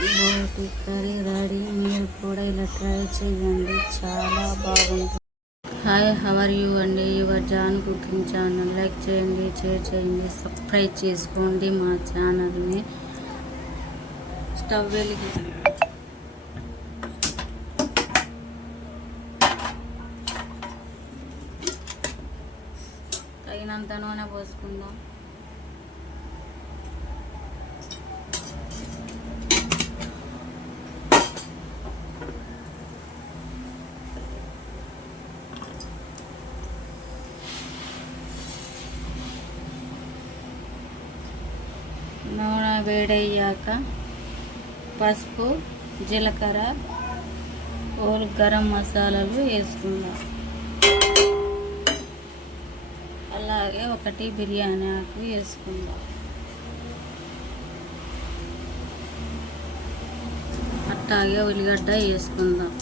బోటి curry ready మీరు కూడా ఇలా ట్రై చేయండి చాలా బాగుంటుంది హాయ్ హవర్ యూ అండి your John cooking channel. Like చేయండి షేర్ చేయండి సబ్స్క్రైబ్ చేసుకోండి మా ఛానల్ని. స్టవ్ వెలిగి తగినంత నూనె పోసుకుందాం. నూనె వేడయ్యాక పసుపు జీలకర్ర ఓల్ గరం మసాలాలు వేసుకుందాం. అలాగే ఒకటి బిర్యానీ ఆకు వేసుకుందాం. అట్టాగే ఉల్లిగడ్డ వేసుకుందాం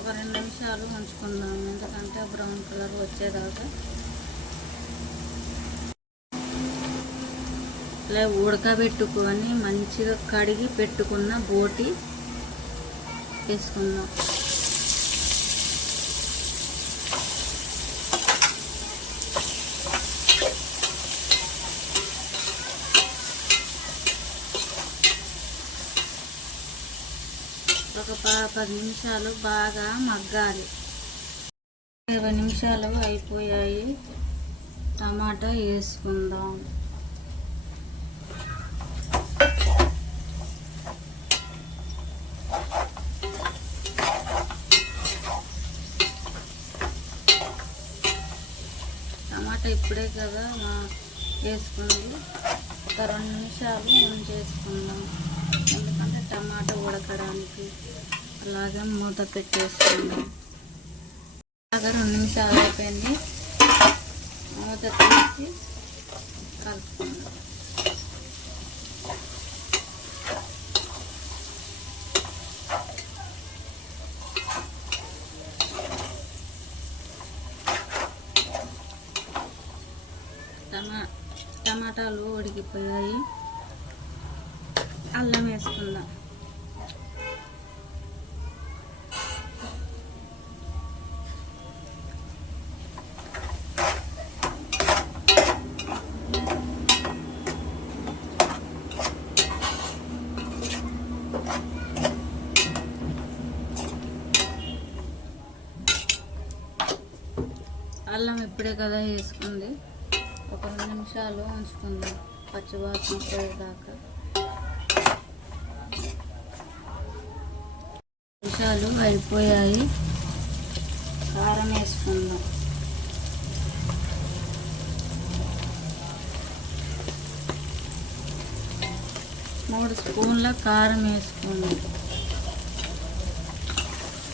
ఒక రెండు నిమిషాలు ఉంచుకుందాం ఎందుకంటే బ్రౌన్ కలర్ వచ్చేదాకా ఇలా ఉడకబెట్టుకొని మంచిగా కడిగి పెట్టుకున్న బోటి వేసుకుందాం. పది నిమిషాలు బాగా మగ్గాలి. ఇరవై నిమిషాలు అయిపోయాయి. టమాటా వేసుకుందాం. టమాటా ఇప్పుడే కదా మా వేసుకుంది. ఒక రెండు నిమిషాలు ఉంచేసుకుందాం. ఎందుకంటే టమాటా ఉడకడానికి. అలాగే మూత పెట్టేసుకుందాం అలాగే రెండు నిమిషాలు అయిపోయింది. మూత తీసి కలుపుకుందాం. టమా టమాటాలు ఉడికిపోయాయి. అల్లం వేసుకుందాం. అల్లం ఇప్పుడే కదా వేసుకుంది. ఒక రెండు నిమిషాలు ఉంచుకుందాం. పచ్చివాసన పోయేదాకా. నిమిషాలు అయిపోయాయి. కారం వేసుకుందాం. మూడు స్పూన్ల కారం వేసుకుందాం.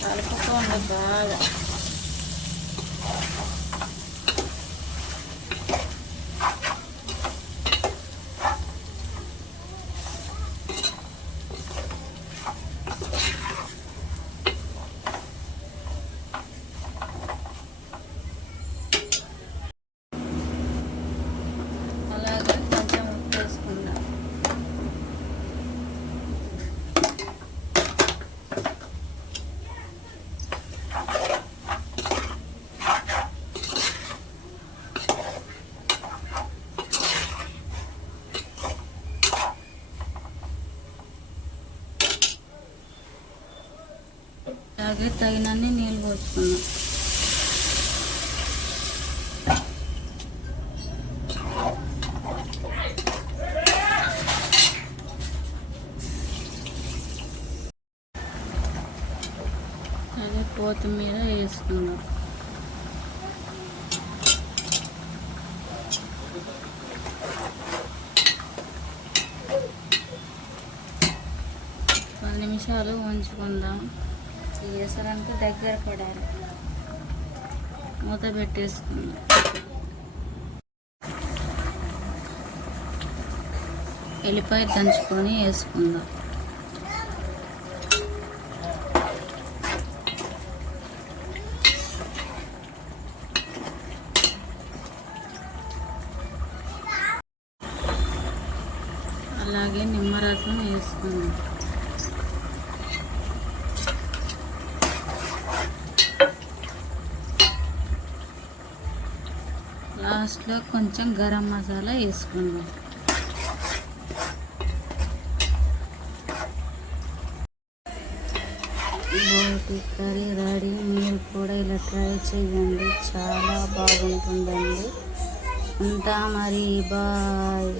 కలుపుకోండి బాగా అలాగే కొంచెం ఉప్పు వేసుకుందాం అలాగే తగినన్ని నీళ్ళు పోసుకున్నాం. అదే కొత్తిమీర వేసుకుందాం పది నిమిషాలు ఉంచుకుందాం. చేసారనుకో దగ్గర పడాలి మూత పెట్టేసుకుంది ఎల్లిపాయ దంచుకొని వేసుకుందాం. అలాగే నిమ్మరసం వేసుకుందాం. లాస్ట్లో కొంచెం గరం మసాలా వేసుకుందాం. బోటి కర్రీ రెడీ. మీరు కూడా ఇలా ట్రై చేయండి. చాలా బాగుంటుందండి. ఉంటా మరి బాయ్.